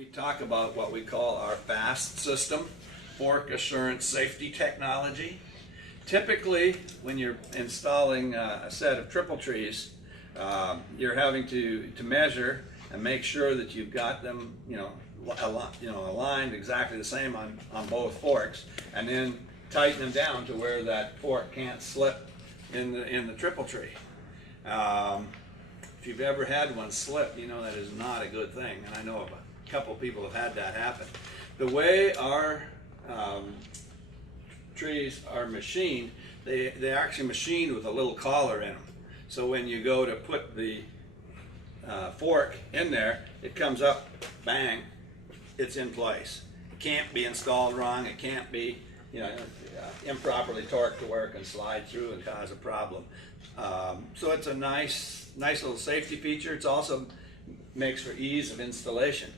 We talk about what we call our FAST system, Fork Assurance Safety Technology. Typically, when you're installing a set of triple trees, you're having to measure and make sure that you've got them, aligned exactly the same on both forks, and then tighten them down to where that fork can't slip in the triple tree. If you've ever had one slip, you know that is not a good thing, and I know of a couple people have had that happen. The way our trees are machined, they're actually machined with a little collar in them. So when you go to put the fork in there, it comes up, bang, it's in place. It can't be installed wrong. It can't be, improperly torqued to work and slide through and cause a problem. So it's a nice little safety feature. It's also makes for ease of installation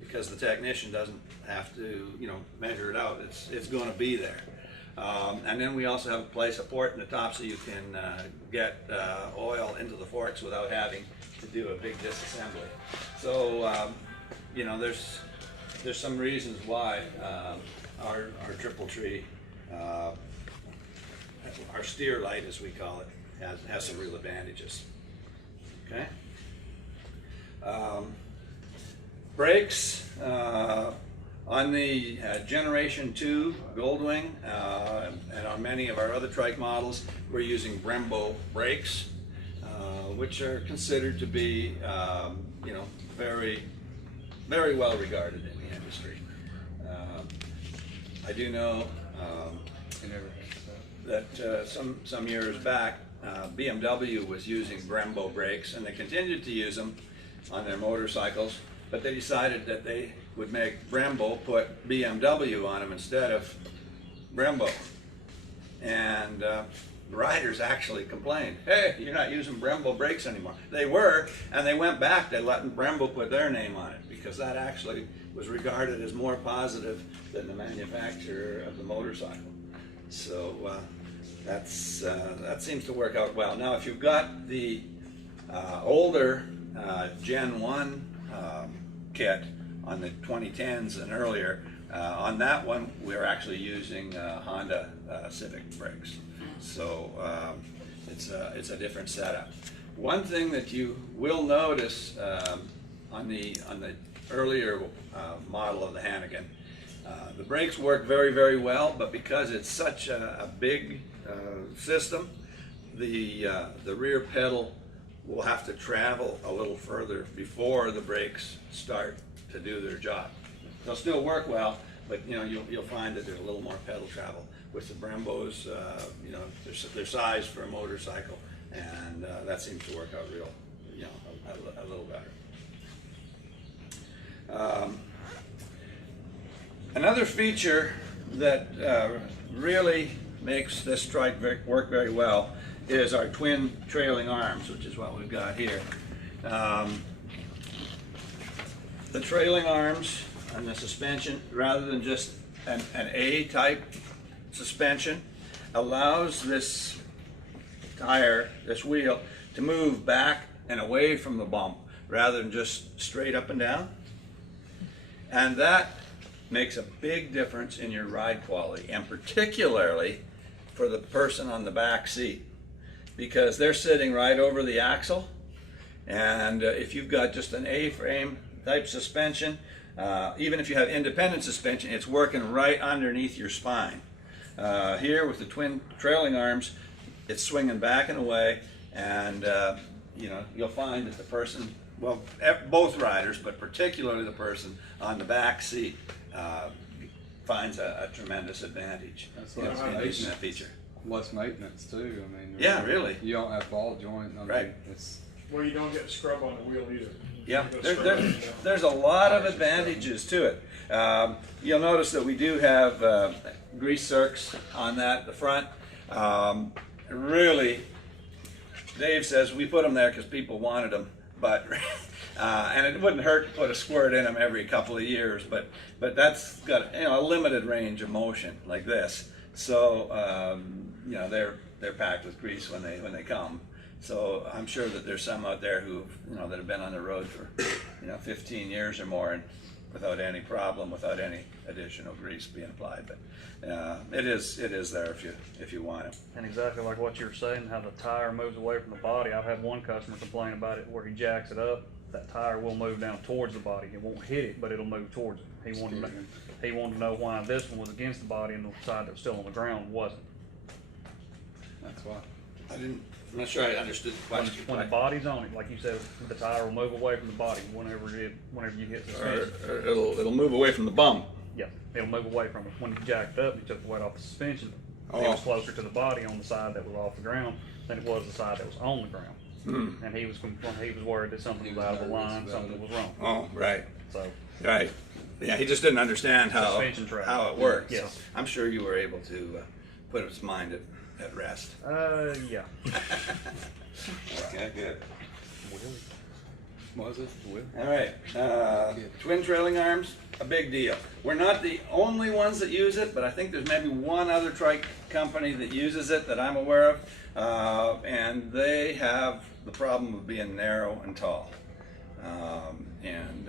because the technician doesn't have to, measure it out. It's going to be there. And then we also have place a port in the top so you can get oil into the forks without having to do a big disassembly. So there's some reasons why our triple tree, our steer light as we call it, has some real advantages. Okay. Brakes on the Generation 2 Goldwing and on many of our other trike models, we're using Brembo brakes, which are considered to be, very, very well regarded in the industry. I do know that some years back, BMW was using Brembo brakes, and they continued to use them on their motorcycles, but they decided that they would make Brembo put BMW on them instead of Brembo. And riders actually complained, hey, you're not using Brembo brakes anymore. They were, and they went back to letting Brembo put their name on it because that actually was regarded as more positive than the manufacturer of the motorcycle. So that seems to work out well. Now, if you've got the older Gen 1 kit on the 2010s and earlier, on that one we're actually using Honda Civic brakes. So it's a different setup. One thing that you will notice on the earlier model of the Hannigan, the brakes work very, very well, but because it's such a big system, the rear pedal will have to travel a little further before the brakes start to do their job. They'll still work well, but you'll find that there's a little more pedal travel. With the Brembos, they're sized for a motorcycle, and that seems to work out real, a little better. Another feature that really makes this trike work very well is our twin trailing arms, which is what we've got here. The trailing arms on the suspension, rather than just an A-type suspension, allows this tire, this wheel, to move back and away from the bump rather than just straight up and down. And that makes a big difference in your ride quality, and particularly for the person on the back seat, because they're sitting right over the axle, and if you've got just an A-frame type suspension, even if you have independent suspension, it's working right underneath your spine. Here with the twin trailing arms, it's swinging back and away, and you'll find that the person, well, both riders, but particularly the person on the back seat, finds a tremendous advantage in using that feature. Less maintenance too. I mean, yeah, really. You don't have ball joint. Right. Well, you don't get scrub on the wheel either. Yeah, there's a lot of advantages to it. You'll notice that we do have grease zerks on that, the front. Really, Dave says we put them there because people wanted them, but and it wouldn't hurt to put a squirt in them every couple of years, but that's got a limited range of motion like this. So they're packed with grease when they come. So I'm sure that there's some out there who that have been on the road for 15 years or more, and without any problem, without any additional grease being applied. But it is there if you want it. And exactly like what you're saying, how the tire moves away from the body. I've had one customer complain about it where he jacks it up, that tire will move down towards the body. It won't hit it, but it'll move towards it. He wanted to know why this one was against the body and the side that was still on the ground wasn't. That's why. I'm not sure I understood the question. When the body's on it, like you said, the tire will move away from the body whenever you hit the suspension. It'll move away from the bum. Yeah, it'll move away from it. When you jacked up, you took the weight off the suspension. It was closer to the body on the side that was off the ground than it was the side that was on the ground. And he was worried that something was out of the line, something was wrong. Oh, right. So, Right. Yeah, he just didn't understand how Suspension track. it worked. Yes. So I'm sure you were able to put his mind at rest. yeah. Okay, good. Was it? Will? All right. Twin trailing arms, a big deal. We're not the only ones that use it, but I think there's maybe one other trike company that uses it that I'm aware of, and they have the problem of being narrow and tall, and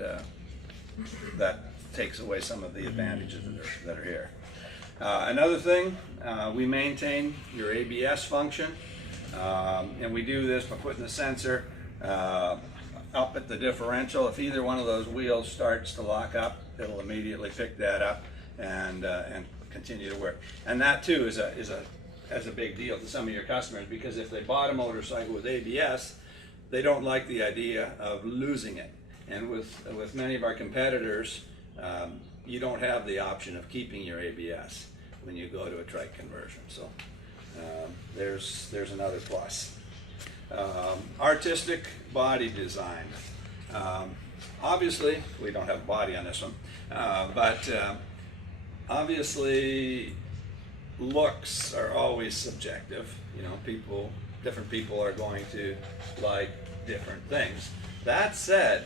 that takes away some of the advantages that are here. Another thing, we maintain your ABS function, and we do this by putting the sensor up at the differential. If either one of those wheels starts to lock up, it'll immediately pick that up and continue to work. And that too is a big deal to some of your customers, because if they bought a motorcycle with ABS, they don't like the idea of losing it. And with many of our competitors, you don't have the option of keeping your ABS when you go to a trike conversion. So there's another plus. Artistic body design. Obviously, we don't have a body on this one, but obviously looks are always subjective. You know, different people are going to like different things. That said,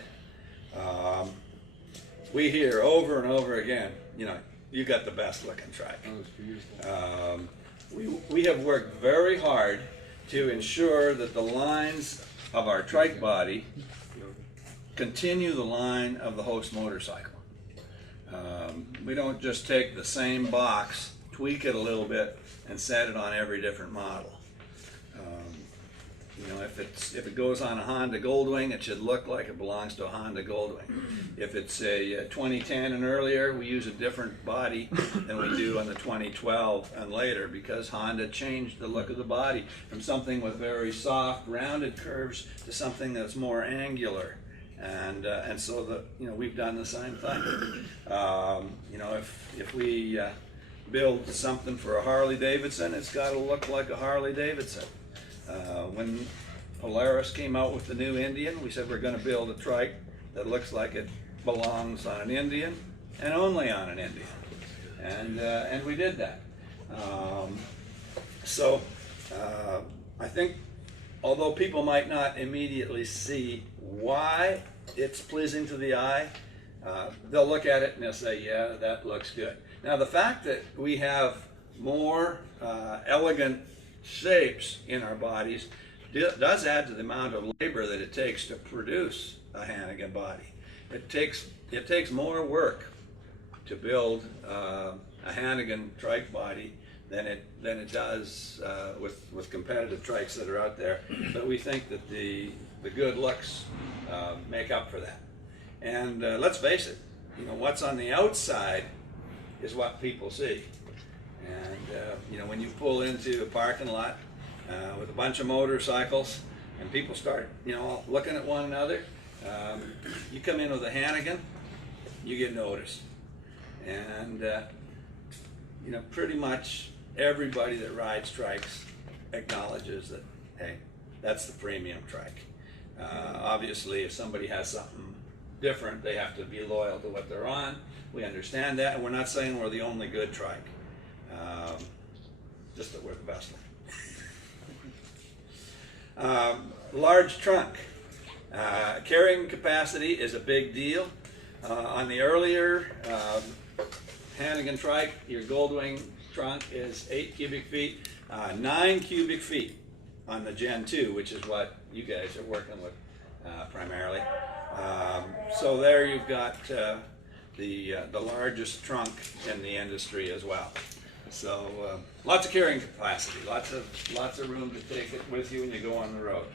we hear over and over again, you know, you got the best looking trike. That was beautiful. We have worked very hard to ensure that the lines of our trike body continue the line of the host motorcycle. We don't just take the same box, tweak it a little bit, and set it on every different model. You know, if it goes on a Honda Goldwing, it should look like it belongs to a Honda Goldwing. If it's a 2010 and earlier, we use a different body than we do on the 2012 and later, because Honda changed the look of the body from something with very soft, rounded curves to something that's more angular. And so we've done the same thing. You know, if we build something for a Harley Davidson, it's got to look like a Harley Davidson. When Polaris came out with the new Indian, we said we're going to build a trike that looks like it belongs on an Indian and only on an Indian, and we did that. I think, although people might not immediately see why it's pleasing to the eye, they'll look at it and they'll say, yeah, that looks good. Now, the fact that we have more elegant shapes in our bodies does add to the amount of labor that it takes to produce a Hannigan body. It takes more work to build a Hannigan trike body than it does with competitive trikes that are out there. But we think that the good looks make up for that. And let's face it, you know, what's on the outside is what people see. And you know, when you pull into a parking lot with a bunch of motorcycles and people start, you know, looking at one another, you come in with a Hannigan, you get noticed. And you know, pretty much everybody that rides trikes acknowledges that, hey, that's the premium trike. Obviously, if somebody has something different, they have to be loyal to what they're on. We understand that, and we're not saying we're the only good trike. Just that we're the best one. Large trunk. Carrying capacity is a big deal. On the earlier Hannigan trike, your Goldwing trunk is 8 cubic feet, 9 cubic feet on the Gen 2, which is what you guys are working with primarily. So there you've got the largest trunk in the industry as well. So lots of carrying capacity, lots of room to take it with you when you go on the road.